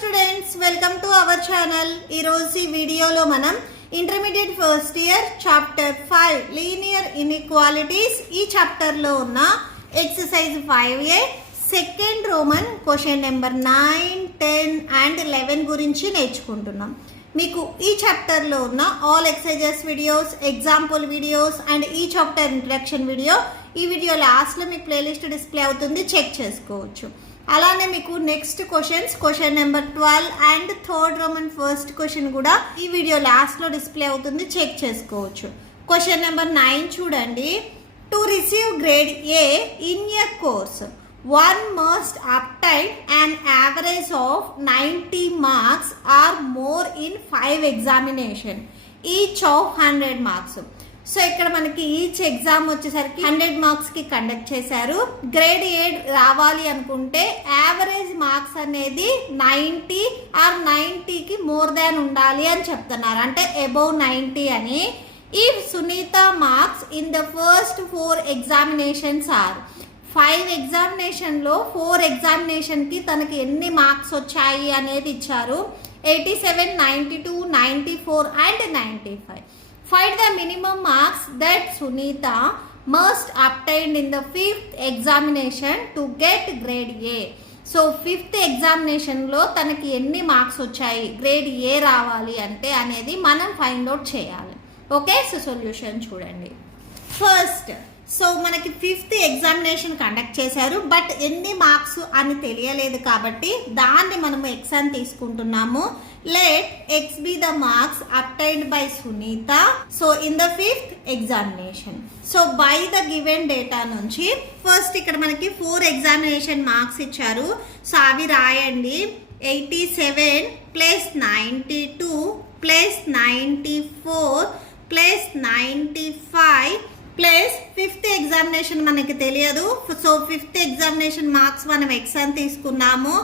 Students, welcome to our channel. ఈరోజు ఈ వీడియోలో మనం intermediate first year chapter 5 linear inequalities ఈ చాప్టర్లో ఉన్న exercise 5A second Roman question number 9, 10 and 11 గురించి నేర్చుకుంటున్నాం. మీకు ఈ చాప్టర్లో ఉన్న all exercises videos, example videos and ఈ చాప్టర్ ఇంట్రడక్షన్ వీడియో ఈ వీడియో లాస్ట్లో మీకు ప్లేలిస్ట్ డిస్ప్లే అవుతుంది, చెక్ చేసుకోవచ్చు. అలానే మీకు next question number 12 and third Roman first question కూడా ఈ వీడియో లాస్ట్లో డిస్ప్లే అవుతుంది, చెక్ చేసుకోవచ్చు. క్వశ్చన్ నెంబర్ 9 చూడండి. To receive grade A in a course one must obtain an average of 90 marks or more in 5 examination each of 100 marks. So ఇక్కడ మనకి each exam వచ్చేసరికి 100 marks కి కండక్ట్ చేశారు. Grade A రావాలి అనుకుంటే average marks అనేది 90 are 90కి more than ఉండాలి అని చెప్తున్నారు, అంటే అబౌవ్ 90 అని. If Sunita marks in the first 4 examinations are 5 ఎగ్జామినేషన్లో 4 ఎగ్జామినేషన్కి తనకి ఎన్ని మార్క్స్ వచ్చాయి అనేది ఇచ్చారు. 87, 92, 94 and 95. Find the minimum marks that Sunita must obtain in the 5th examination to get grade A. So 5th ఎగ్జామినేషన్లో తనకి ఎన్ని మార్క్స్ వచ్చాయి, గ్రేడ్ ఏ రావాలి అంటే అనేది మనం ఫైండ్ అవుట్ చేయాలి. ఓకే, సో సొల్యూషన్ చూడండి. ఫస్ట్ సో మనకి 5th ఎగ్జామినేషన్ కండక్ట్ చేశారు, బట్ ఎన్ని మార్క్స్ అని తెలియలేదు కాబట్టి దాన్ని మనము ఎక్స్ అని తీసుకుంటున్నాము. Let x be the marks obtained by Sunita so in the 5th examination. So by the given data నుంచి ఫస్ట్ ఇక్కడ మనకి 4 ఎగ్జామినేషన్ మార్క్స్ ఇచ్చారు, సో అవి రాయండి. 87 plus 92 plus 94 plus 95 plus 5th examination మనకి తెలియదు, సో 5th ఎగ్జామినేషన్ మార్క్స్ మనం X అని తీసుకున్నాము.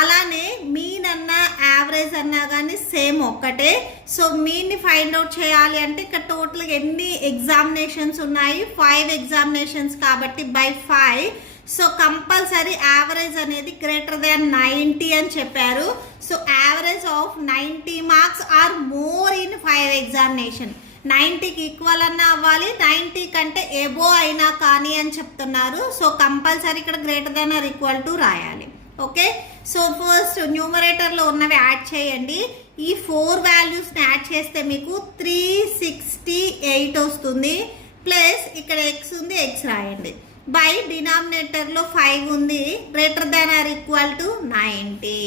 అలానే మీన్ అన్నా యావరేజ్ అన్నా కానీ సేమ్ ఒక్కటే. సో మీన్ని ఫైండ్ అవుట్ చేయాలి అంటే ఇక్కడ టోటల్గా ఎన్ని ఎగ్జామినేషన్స్ ఉన్నాయి, 5 ఎగ్జామినేషన్స్ కాబట్టి బై 5. సో కంపల్సరీ యావరేజ్ అనేది గ్రేటర్ దాన్ 90 అని చెప్పారు. So average of 90 marks or more in 5 examination. 90కి ఈక్వల్ అన్నా అవ్వాలి, 90 కంటే ఎబో అయినా కానీ అని చెప్తున్నారు. సో కంపల్సరీ ఇక్కడ greater than or equal to రాయాలి. ఓకే, సో ఫస్ట్ న్యూమరేటర్లో ఉన్నవి యాడ్ చేయండి. ఈ 4 వాల్యూస్ని యాడ్ చేస్తే మీకు 368 వస్తుంది. ప్లస్ ఇక్కడ ఎక్స్ ఉంది, ఎక్స్ రాయండి. బై డినామినేటర్లో 5 ఉంది, greater than or equal to 90.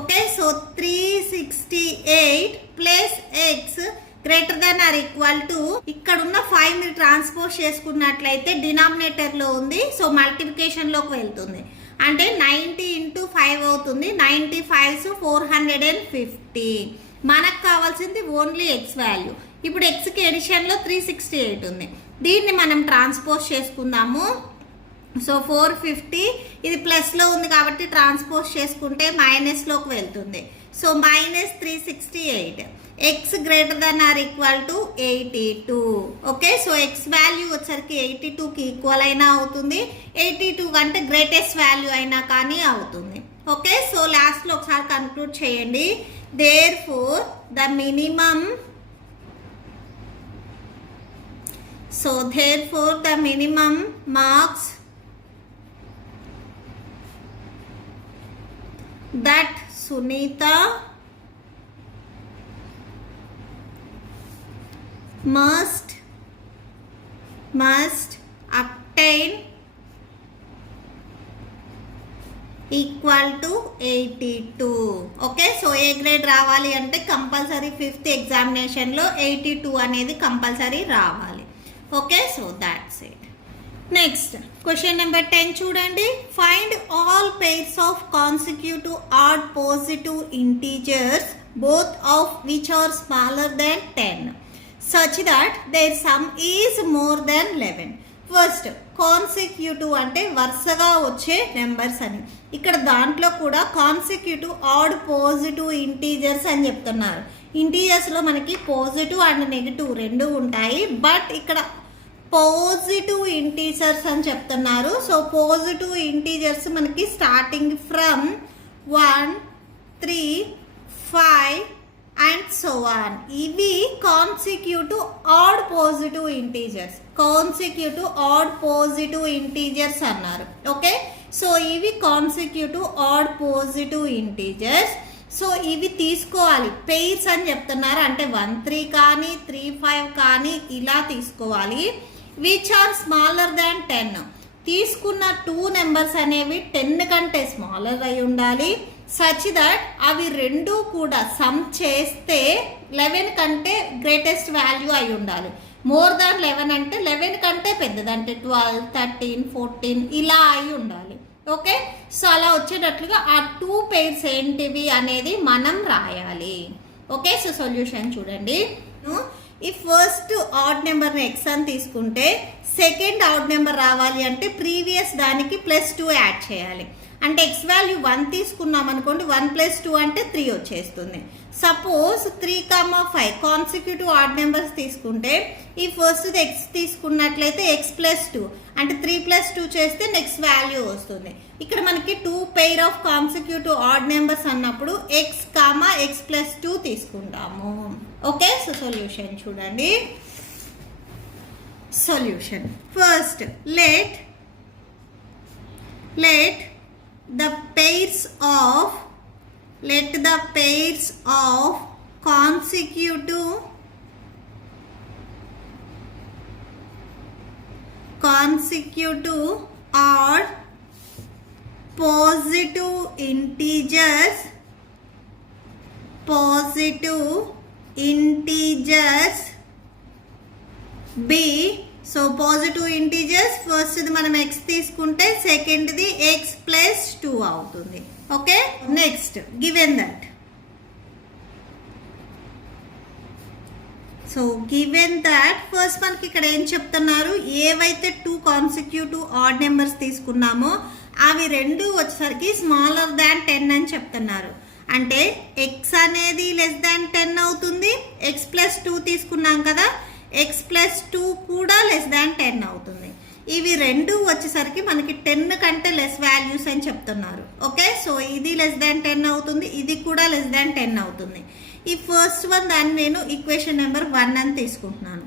Okay, so 368 plus X greater than or equal to ఇక్కడ ఉన్న 5 మీరు ట్రాన్స్పోజ్ చేసుకున్నట్లయితే డినామినేటర్ లో ఉంది, సో మల్టిప్లికేషన్ లోకి వెళ్తుంది, అంటే 90 ఇంటూ 5 అవుతుంది. 95 450. మనకు కావాల్సింది ఓన్లీ ఎక్స్ వాల్యూ. ఇప్పుడు ఎక్స్కి ఎడిషన్లో 368 ఉంది, దీన్ని మనం ట్రాన్స్పోజ్ చేసుకుందాము. సో 450 ఇది ప్లస్లో ఉంది కాబట్టి ట్రాన్స్పోజ్ చేసుకుంటే మైనస్లోకి వెళ్తుంది. So minus 368. X greater than or equal to 82. Okay, so X value వచ్చరికి 82కి ఈక్వల్ అయినా అవుతుంది, 82 కంటే గ్రేటెస్ట్ వాల్యూ అయినా కానీ అవుతుంది. ఓకే, సో లాస్ట్లో ఒకసారి కన్క్లూడ్ చేయండి. Therefore the minimum marks that Sunita must obtain equal to 82. Okay, so A grade రావాలి అంటే కంపల్సరీ 5th ఎగ్జామినేషన్లో 82 అనేది కంపల్సరీ రావాలి. Okay, so that's it. Next question number 10 చూడండి. Find all pairs of consecutive odd positive integers both of which are smaller than 10 such that their sum is more than 11. First consecutive అంటే వరుసగా వచ్చే numbers అని, ఇక్కడ దాంట్లో కూడా consecutive odd positive integers అని చెప్తున్నారు. ఇంటీజర్స్లో మనకి పాజిటివ్ అండ్ నెగిటివ్ రెండు ఉంటాయి, బట్ ఇక్కడ పాజిటివ్ ఇంటీజర్స్ అని చెప్తున్నారు. సో పాజిటివ్ ఇంటీజర్స్ మనకి starting from 1, 3, 5 and so on. ఇవి consecutive odd positive integers. Consecutive odd positive integers అన్నారు. ఓకే, సో ఇవి consecutive odd positive integers. So ఇవి తీసుకోవాలి పెయిర్స్ అని చెప్తున్నారు. అంటే 1, 3 కానీ 3, 5 కానీ ఇలా తీసుకోవాలి. Which are smaller than 10. తీసుకున్న 2 నెంబర్స్ అనేవి 10 కంటే స్మాలర్ అయి ఉండాలి. సచ్ దట్ అవి రెండు కూడా సమ్ చేస్తే 11 కంటే గ్రేటెస్ట్ వాల్యూ అయి ఉండాలి. మోర్ దాన్ 11 అంటే 11 కంటే పెద్దది, అంటే 12, 13, 14 ఇలా అయి ఉండాలి. ఓకే, సో అలా వచ్చేటట్లుగా ఆ 2 పెయిర్స్ ఏంటివి అనేది మనం రాయాలి. ఓకే, సో సొల్యూషన్ చూడండి. ఈ ఫస్ట్ ఆడ్ నెంబర్ని ఎక్స్ అని తీసుకుంటే సెకండ్ ఆడ్ నెంబర్ రావాలి అంటే ప్రీవియస్ దానికి +2 యాడ్ చేయాలి. అంటే ఎక్స్ వాల్యూ 1 తీసుకున్నాం అనుకోండి, 1 + 2 అంటే 3 వచ్చేస్తుంది. సపోజ్ 3, 5 కాన్సిక్యూటివ్ ఆడ్ నెంబర్స్ తీసుకుంటే ఈ ఫస్ట్ ఎక్స్ తీసుకున్నట్లయితే x + 2 అంటే 3 + 2 చేస్తే నెక్స్ట్ వాల్యూ వస్తుంది. ఇక్కడ మనకి 2 pair of consecutive odd numbers అన్నప్పుడు x, x + 2 తీసుకుంటాము. ఓకే, సో సొల్యూషన్ చూడండి. Solution first let the pairs of consecutive odd positive integers be. So positive integers ఫస్ట్ది మనం x తీసుకుంటే సెకండ్ది x + 2 అవుతుంది. Okay, next given that. So given that first మనకి ఇక్కడ ఏం చెప్తున్నారు, ఏవైతే 2 కాన్సిక్యూటివ్ ఆడ్ నెంబర్స్ తీసుకున్నామో అవి రెండు వచ్చేసరికి స్మాలర్ దాన్ 10 అని చెప్తున్నారు. అంటే x అనేది <10 అవుతుంది. x + 2 తీసుకున్నాం కదా, x + 2 కూడా <10 అవుతుంది. ఇవి రెండు వచ్చేసరికి మనకి 10 కంటే లెస్ వాల్యూస్ అని చెప్తున్నారు. ఓకే, సో ఇది <10 అవుతుంది, ఇది కూడా <10 అవుతుంది. ఈ ఫస్ట్ వన్ దాన్ని నేను ఈక్వేషన్ నెంబర్ 1 అని తీసుకుంటున్నాను.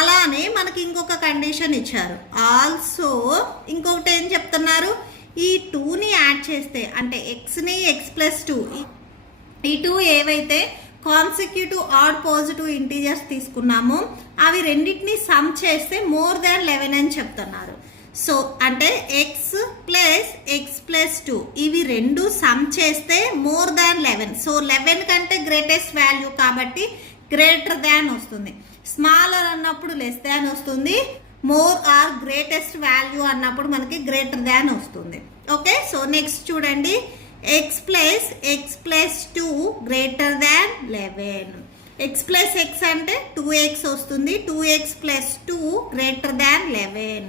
అలానే మనకి ఇంకొక కండిషన్ ఇచ్చారు. ఆల్సో ఇంకొకటి ఏం చెప్తున్నారు, ఈ 2ని యాడ్ చేస్తే అంటే xని x + 2 ఈ 2 ఏవైతే కాన్సిక్యూటివ్ ఆడ్ పాజిటివ్ ఇంటీజర్స్ తీసుకున్నామో అవి రెండింటిని సమ్ చేస్తే మోర్ దాన్ 11 అని చెప్తున్నారు. సో అంటే x + x + 2 ఇవి రెండు సమ్ చేస్తే మోర్ దాన్ 11. సో 11 కంటే గ్రేటెస్ట్ వాల్యూ కాబట్టి గ్రేటర్ దాన్ వస్తుంది. స్మాలర్ అన్నప్పుడు లెస్ దాన్ వస్తుంది. మోర్ ఆర్ గ్రేటెస్ట్ వాల్యూ అన్నప్పుడు మనకి గ్రేటర్ దాన్ వస్తుంది. ఓకే, సో నెక్స్ట్ చూడండి, x + x + 2 greater than 11. x + x అంటే 2x వస్తుంది. 2x + 2 greater than 11.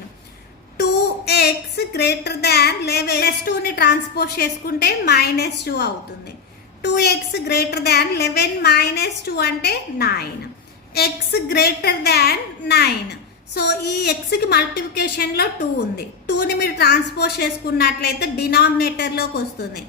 2x greater than 11 2ని ట్రాన్స్పోజ్ చేసుకుంటే -2 అవుతుంది. 2x greater than 11 - 2 అంటే 9. x greater than 9. సో ఈ xకి మల్టిప్లికేషన్లో 2 ఉంది. 2ని మీరు ట్రాన్స్పోజ్ చేసుకున్నట్లయితే డినామినేటర్లోకి వస్తుంది.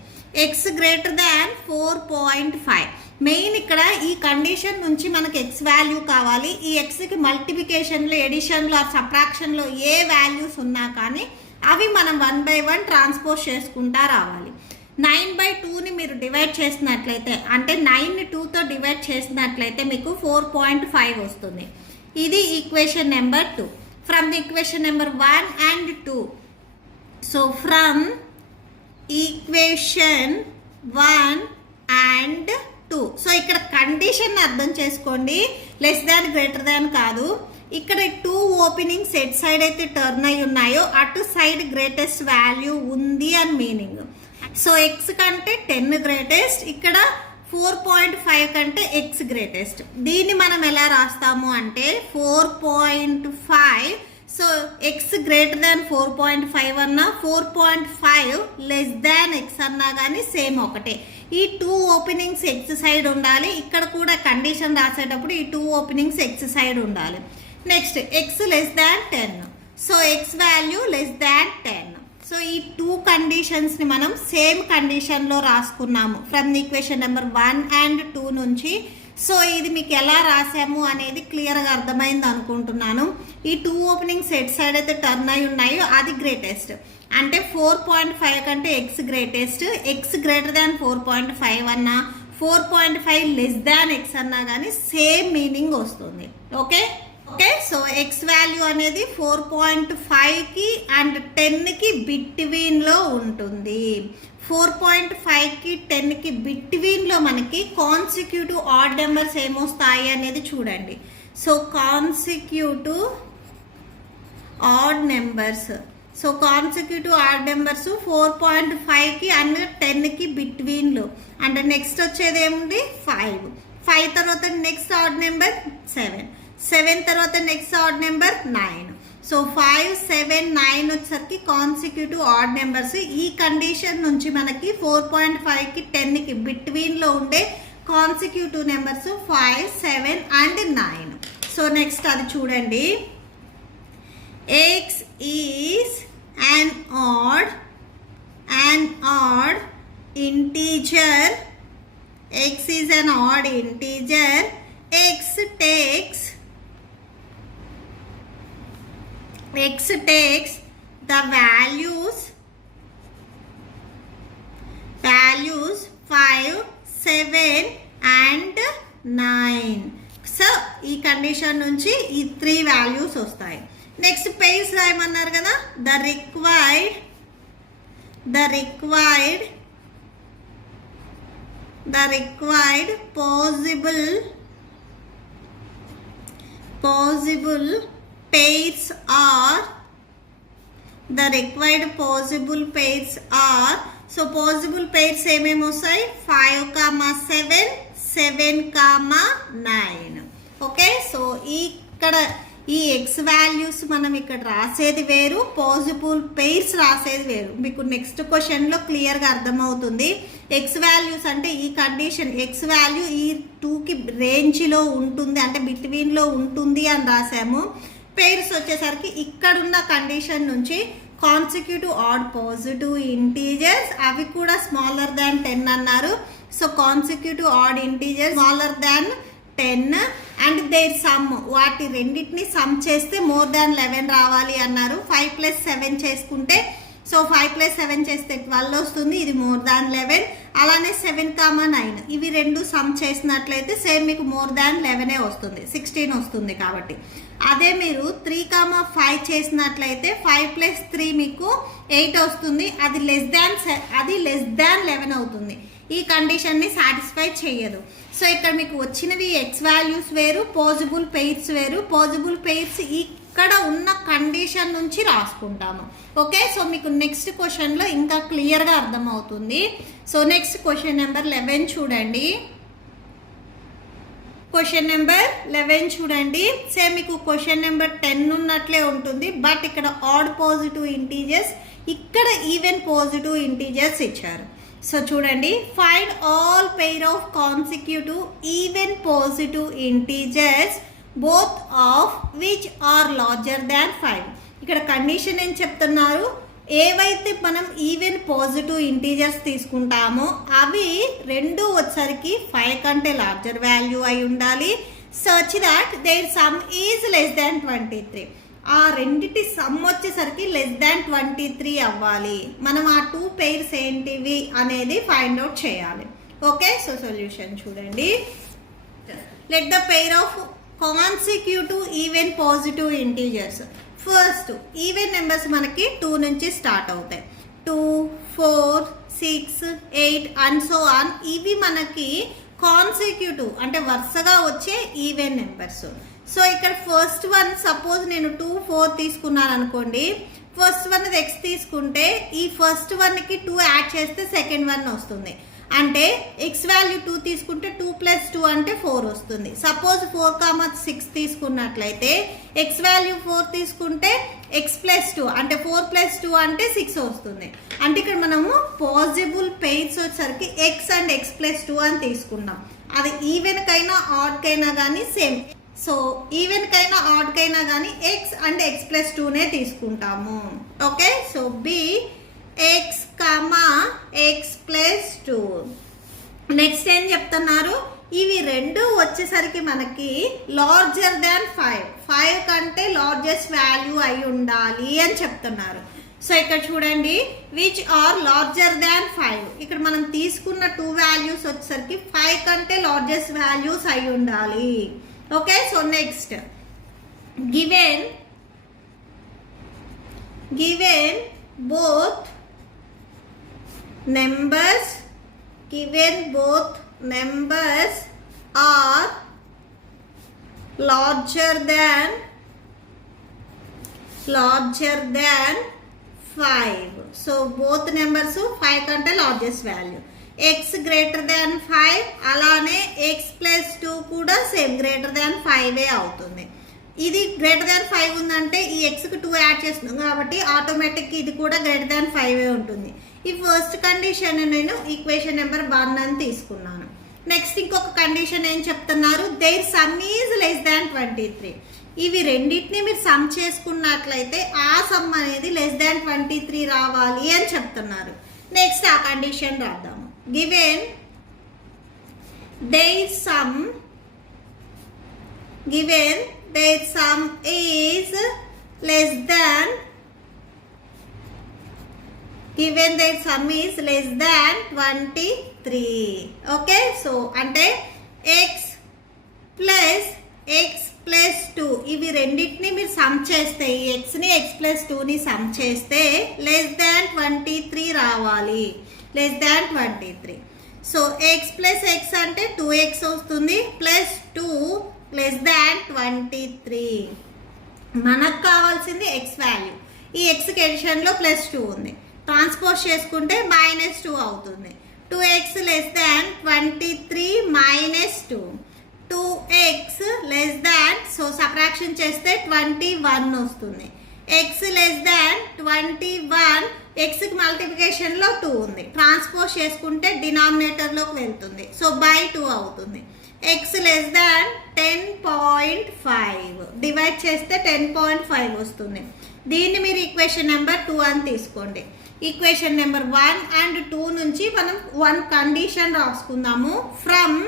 x greater than 4.5. మెయిన్ ఇక్కడ ఈ కండిషన్ నుంచి మనకి x వాల్యూ కావాలి. ఈ xకి మల్టిప్లికేషన్లో, ఎడిషన్లో, సబ్ట్రాక్షన్లో ఏ వాల్యూస్ ఉన్నా కానీ అవి మనం 1 by 1 ట్రాన్స్పోజ్ చేసుకుంటా రావాలి. 9/2ని మీరు డివైడ్ చేసినట్లయితే అంటే 9ని 2తో డివైడ్ చేసినట్లయితే మీకు 4.5 వస్తుంది. ఇది equation number 2. From the equation number 1 and 2. So from equation 1 and 2. So ఇక్కడ కండిషన్ అర్థం చేసుకోండి, లెస్ దాన్ గ్రేటర్ దాన్ కాదు. ఇక్కడ 2 ఓపెనింగ్స్ ఎట్ సైడ్ అయితే టర్న్ అయి ఉన్నాయో అటు సైడ్ గ్రేటెస్ట్ వాల్యూ ఉంది అని మీనింగ్. సో x కంటే 10 గ్రేటెస్ట్, ఇక్కడ 4.5 కంటే x గ్రేటెస్ట్. దీన్ని మనం ఎలా రాస్తాము అంటే 4.5. సో x గ్రేటర్ దాన్ 4.5 అన్నా 4.5 లెస్ దాన్ x అన్నా కానీ సేమ్ ఒకటే. ఈ 2 ఓపెనింగ్స్ x సైడ్ ఉండాలి. ఇక్కడ కూడా కండిషన్ రాసేటప్పుడు ఈ 2 ఓపెనింగ్స్ x సైడ్ ఉండాలి. Next x less than 10. So x value less than 10. So ఈ 2 కండిషన్స్ని మనం సేమ్ కండిషన్లో రాసుకున్నాము from the equation number 1 and 2 నుంచి. సో ఇది మీకు ఎలా రాసాము అనేది క్లియర్గా అర్థమైంది అనుకుంటున్నాను. ఈ 2 ఓపెనింగ్స్ ఎట్ సైడ్ అయితే టర్న్ అయి ఉన్నాయో అది గ్రేటెస్ట్, అంటే 4.5 కంటే X greatest. X greater than 4.5 అన్నా 4.5 లెస్ దాన్ ఎక్స్ అన్నా కానీ సేమ్ మీనింగ్ వస్తుంది. ఓకే, సో ఎక్స్ వాల్యూ అనేది 4.5కి అండ్ 10కి బిట్వీన్లో ఉంటుంది. 4.5కి 10కి బిట్వీన్లో మనకి కాన్సిక్యూటివ్ ఆడ్ నెంబర్స్ ఏమొస్తాయి అనేది చూడండి. So consecutive odd numbers, so consecutive odd numbers 4.5కి అండ్ 10కి బిట్వీన్లో. అంటే నెక్స్ట్ వచ్చేది ఏముంది 5 తర్వాత నెక్స్ట్ ఆడ్ నెంబర్ 7 తర్వాత నెక్స్ట్ ఆడ్ నెంబర్ 9. సో 5, 7, 9 వచ్చేసరికి కాన్సిక్యూటివ్ ఆడ్ నెంబర్స్. ఈ కండిషన్ నుంచి మనకి 4.5కి 10కి బిట్వీన్లో ఉండే consecutive numbers 5, 7 and 9. So next అది చూడండి. X is an odd integer. X is an odd integer. X takes the values 5, 7 and 9. So ఈ కండిషన్ నుంచి ఈ 3 వాల్యూస్ వస్తాయి. నెక్స్ట్ పేర్స్ రాయమన్నారు కదా. The required possible pairs are so possible pairs ఏమేమి వస్తాయి 5, 7, 7, 9. Okay, so ఇక్కడ ఈ ఎక్స్ వాల్యూస్ మనం ఇక్కడ రాసేది వేరు, పాసిబుల్ పెయిర్స్ రాసేది వేరు. మీకు నెక్స్ట్ క్వశ్చన్లో క్లియర్గా అర్థమవుతుంది. ఎక్స్ వాల్యూస్ అంటే ఈ కండిషన్ ఎక్స్ వాల్యూ ఈ 2కి రేంజ్లో ఉంటుంది, అంటే బిట్వీన్లో ఉంటుంది అని రాసాము. పెయిర్స్ వచ్చేసరికి ఇక్కడున్న కండిషన్ నుంచి కాన్సిక్యూటివ్ ఆడ్ పాజిటివ్ ఇంటీజర్స్, అవి కూడా స్మాలర్ దాన్ 10 అన్నారు. So consecutive odd integers smaller than 10 and their sum, వాటి రెండింటిని సమ్ చేస్తే మోర్ దాన్ 11 రావాలి అన్నారు. 5 + 7 చేసుకుంటే, సో 5 + 7 చేస్తే 12 వస్తుంది, ఇది మోర్ దాన్ 11. అలానే 7, 9 ఇవి రెండు సమ్ చేసినట్లయితే సేమ్ మీకు మోర్ దాన్ 11 వస్తుంది, 16 వస్తుంది. కాబట్టి అదే మీరు 3, 5 చేసినట్లయితే 5 + 3 మీకు 8 వస్తుంది, అది లెస్ దాన్ 11 అవుతుంది. ఈ కండిషన్ని సాటిస్ఫై చేయదు. సో ఇక్కడ మీకు వచ్చినవి ఎక్స్ వాల్యూస్ వేరు, పాసిబుల్ పెయిర్స్ వేరు. పాసిబుల్ పెయిర్స్ ఇక్కడ ఉన్న కండిషన్ నుంచి రాసుకుంటాము. ఓకే, సో మీకు నెక్స్ట్ క్వశ్చన్లో ఇంకా క్లియర్గా అర్థమవుతుంది. సో నెక్స్ట్ క్వశ్చన్ నెంబర్ 11 చూడండి. క్వశ్చన్ నెంబర్ 11 చూడండి. సేమ్ మీకు క్వశ్చన్ నెంబర్ 10 ఉన్నట్లే ఉంటుంది, బట్ ఇక్కడ ఆడ్ పాజిటివ్ ఇంటీజర్స్, ఇక్కడ ఈవెన్ పాజిటివ్ ఇంటీజర్స్ ఇచ్చారు. సో చూడండి, find all pair of consecutive even positive integers both of which are larger than 5. ఇక్కడ కండిషన్ ఏం చెప్తున్నారు, ఏవైతే మనం ఈవెన్ పాజిటివ్ ఇంటీజర్స్ తీసుకుంటామో అవి రెండు వచ్చరికి 5 కంటే లార్జర్ వాల్యూ అయి ఉండాలి. Such that their sum is less than 23. ఆ రెండిటి సమ్ వచ్చేసరికి లెస్ దాన్ 23 అవ్వాలి. మనం ఆ 2 పెయిర్స్ ఏంటివి అనేది ఫైండ్ అవుట్ చేయాలి. ఓకే, సో సొల్యూషన్ చూడండి. Let the pair of consecutive even positive integers. First even numbers మనకి 2 నుంచి స్టార్ట్ అవుతాయి. 2, 4, 6, 8 అండ్ సో ఆన్. ఇవి మనకి కాన్సిక్యూటివ్ అంటే వరుసగా వచ్చే ఈవెన్ నెంబర్స్. సో ఇక్కడ ఫస్ట్ వన్ సపోజ్ నేను 2, 4 తీసుకున్నాను అనుకోండి. ఫస్ట్ వన్ ఎక్స్ తీసుకుంటే ఈ ఫస్ట్ వన్కి 2 యాడ్ చేస్తే సెకండ్ వన్ వస్తుంది. అంటే ఎక్స్ వాల్యూ 2 తీసుకుంటే 2 + 2 అంటే 4 వస్తుంది. సపోజ్ 4, 6 తీసుకున్నట్లయితే ఎక్స్ వాల్యూ 4 తీసుకుంటే ఎక్స్ + 2 అంటే 4 + 2 అంటే 6 వస్తుంది. అంటే ఇక్కడ మనము పాసిబుల్ పెయిర్స్ వచ్చేసరికి ఎక్స్ అండ్ ఎక్స్ + 2 అని తీసుకున్నాం. అది ఈవెన్ కైనా ఆడ్ కైనా కానీ సేమ్. సో ఈవెన్ కైనా ఆడ్ కైనా కానీ ఎక్స్ అండ్ ఎక్స్ + 2నే తీసుకుంటాము. Okay, so be x comma x plus 2. Next ఏం చెప్తున్నారు, ఇవి రెండు వచ్చేసరికి మనకి లార్జర్ దాన్ 5 కంటే లార్జెస్ట్ వాల్యూ అయి ఉండాలి అని చెప్తున్నారు. సో ఇక్కడ చూడండి, విచ్ ఆర్ లార్జర్ దాన్ 5. ఇక్కడ మనం తీసుకున్న 2 వాల్యూస్ వచ్చేసరికి 5 కంటే లార్జెస్ట్ వాల్యూస్ అయి ఉండాలి. Okay, so next given both numbers are larger than 5. So both numbers 5 కంటే largest value. x greater than 5, అలానే x ప్లస్ 2 కూడా సేమ్ గ్రేటర్ దాన్ 5 అవుతుంది. ఇది గ్రేటర్ దాన్ 5 ఉందంటే ఈ xకి 2 యాడ్ చేస్తున్నాం కాబట్టి ఆటోమేటిక్ ఇది కూడా గ్రేటర్ దాన్ 5 ఉంటుంది. ఈ ఫస్ట్ కండిషన్ నేను ఈక్వేషన్ నెంబర్ 1 అని తీసుకున్నాను. నెక్స్ట్ ఇంకొక కండిషన్ ఏం చెప్తున్నారు, their sum is less than 23. ఇవి రెండింటిని మీరు సమ్ చేసుకున్నట్లయితే ఆ సమ్ అనేది లెస్ దాన్ 23 రావాలి అని చెప్తున్నారు. నెక్స్ట్ ఆ కండిషన్ రాద్దాము. Given their sum is less than 23. Okay, so అంటే x ప్లస్ 2 ఇవి రెండింటిని మీరు సమ్ చేస్తే, ఈ xని x ప్లస్ 2ని సమ్ చేస్తే లెస్ దాన్ 23 రావాలి. Less than 23. So x plus x అంటే 2x వస్తుంది, ప్లస్ 2 లెస్ దాన్ 23. మనకు కావాల్సింది x వాల్యూ. ఈ xకి ఎడిషన్లో ప్లస్ 2 ఉంది, ట్రాన్స్పోజ్ చేసుకుంటే -2 అవుతుంది. 2x less than 23 -2. 2x less than, so subtraction చేస్తే 21 వస్తుంది. x లెస్ దాన్ 21, xకి మల్టిప్లికేషన్లో 2 ఉంది, ట్రాన్స్పోజ్ చేసుకుంటే డినామినేటర్లోకి వెళ్తుంది, సో బై 2 అవుతుంది. x లెస్ దాన్ 10.5, డివైడ్ చేస్తే 10.5 వస్తుంది. దీన్ని మీరు ఈక్వేషన్ నెంబర్ 2 అని తీసుకోండి. ఈక్వేషన్ నెంబర్ 1 అండ్ 2 నుంచి మనం 1 కండిషన్ రాసుకుందాము. From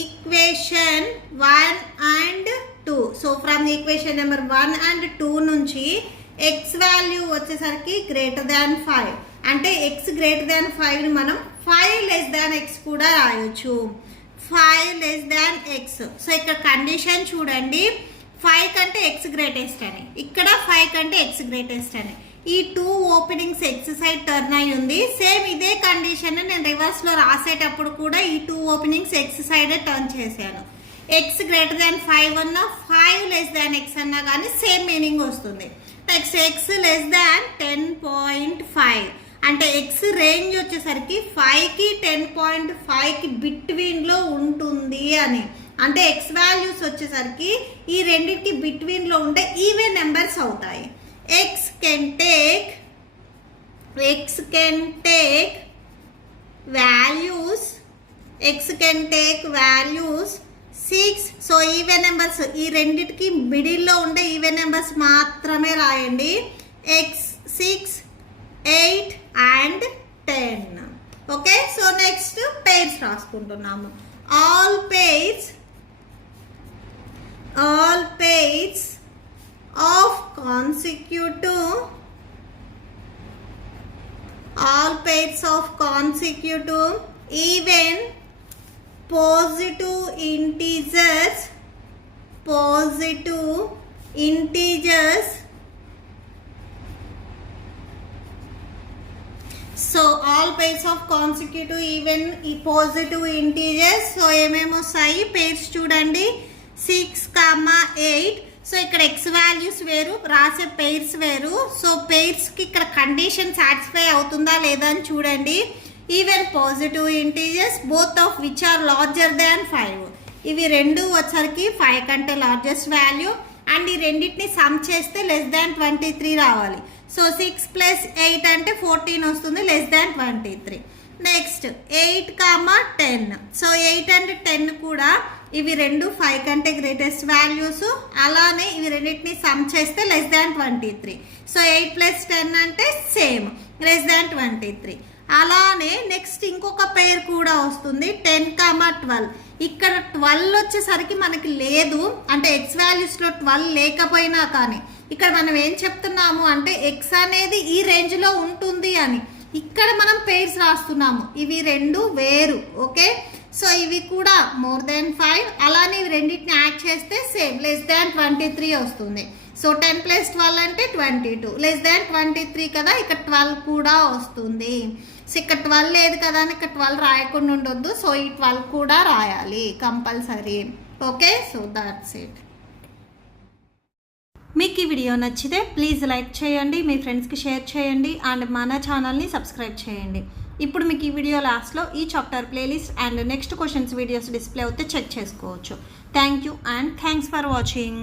equation 1 and 2. So from equation number 1 and 2 నుంచి x వాల్యూ వచ్చేసరికి గ్రేటర్ దాన్ 5 అంటే x గ్రేటర్ దాన్ 5ని మనం 5 లెస్ దాన్ x కూడా రాయొచ్చు. 5 లెస్ దాన్ x. సో ఇక్కడ కండిషన్ చూడండి, 5 కంటే x గ్రేటెస్ట్ అని, ఇక్కడ 5 కంటే x గ్రేటెస్ట్ అని. ఈ 2 ఓపెనింగ్స్ x సైడ్ టర్న్ అయి ఉంది. సేమ్ ఇదే కండిషన్ నేను రివర్స్లో రాసేటప్పుడు కూడా ఈ 2 ఓపెనింగ్స్ x సైడ్ టర్న్ చేశాను. x గ్రేటర్ దాన్ 5 అన్నా 5 లెస్ దాన్ x అన్నా కానీ సేమ్ మీనింగ్ వస్తుంది. నెక్స్ట్ x లెస్ దాన్ 10.5 అంటే x రేంజ్ వచ్చేసరికి 5కి 10.5కి బిట్వీన్లో ఉంటుంది అని. అంటే x వాల్యూస్ వచ్చేసరికి ఈ రెండింటికి బిట్వీన్లో ఉంటే ఈవెన్ నెంబర్స్ అవుతాయి. x can take values 6. So even numbers ఈ రెండింటికి మిడిల్లో ఉండే ఈవెన్ నెంబర్స్ మాత్రమే రాయండి. x 6 8 and 10. Okay, so next pairs రాసుకుంటున్నాము. All pairs of consecutive even positive integers so all pairs of consecutive even positive integers. So ఏమేమి వస్తాయి pairs చూడండి, 6, 8. సో ఇక్కడ x వాల్యూస్ వేరు, రాసే పేర్స్ వేరు. సో పేర్స్కి ఇక్కడ కండిషన్ సాటిస్ఫై అవుతుందా లేదా అని చూడండి. Even positive integers both of which are larger than 5. ఇవి రెండు వచ్చరికి 5 కంటే లార్జెస్ట్ వాల్యూ అండ్ ఈ రెండింటిని సమ్ చేస్తే లెస్ దాన్ 23 రావాలి. సో 6 + 8 అంటే 14 వస్తుంది, less than 23. Next 8, 10. So 8 and 10 కూడా ఇవి రెండు 5 కంటే గ్రేటెస్ట్ వాల్యూస్. అలానే ఇవి రెండింటిని సమ్ చేస్తే లెస్ దాన్ 23. సో 8 + 10 అంటే సేమ్ లెస్ దాన్ 23. అలానే నెక్స్ట్ ఇంకొక పేర్ కూడా వస్తుంది 10, 12. ఇక్కడ 12 వచ్చేసరికి మనకి లేదు, అంటే ఎక్స్ వాల్యూస్లో 12 లేకపోయినా కానీ ఇక్కడ మనం ఏం చెప్తున్నాము అంటే ఎక్స్ అనేది ఈ రేంజ్లో ఉంటుంది అని ఇక్కడ మనం పేర్స్ రాస్తున్నాము. ఇవి రెండు వేరు. ఓకే, సో ఇవి కూడా మోర్ దెన్ 5. అలానే ఇవి రెండింటిని యాడ్ చేస్తే సేమ్ లెస్ దాన్ 23 వస్తుంది. సో 10 + 12 అంటే 22 లెస్ దాన్ 23 కదా, ఇక్కడ 12 కూడా వస్తుంది. సో ఇక్కడ 12 లేదు కదా అని ఇక్కడ 12 రాయకుండా ఉండొద్దు. సో ఈ 12 కూడా రాయాలి compulsory. Okay, so that's it. మీకు ఈ వీడియో నచ్చితే ప్లీజ్ లైక్ చేయండి, మీ ఫ్రెండ్స్కి షేర్ చేయండి అండ్ మన ఛానల్ని సబ్స్క్రైబ్ చేయండి. ఇప్పుడు మీకు ఈ వీడియో లాస్ట్లో ఈ chapter playlist and next questions videos display అవుతే చెక్ చేసుకోవచ్చు. Thank you and thanks for watching.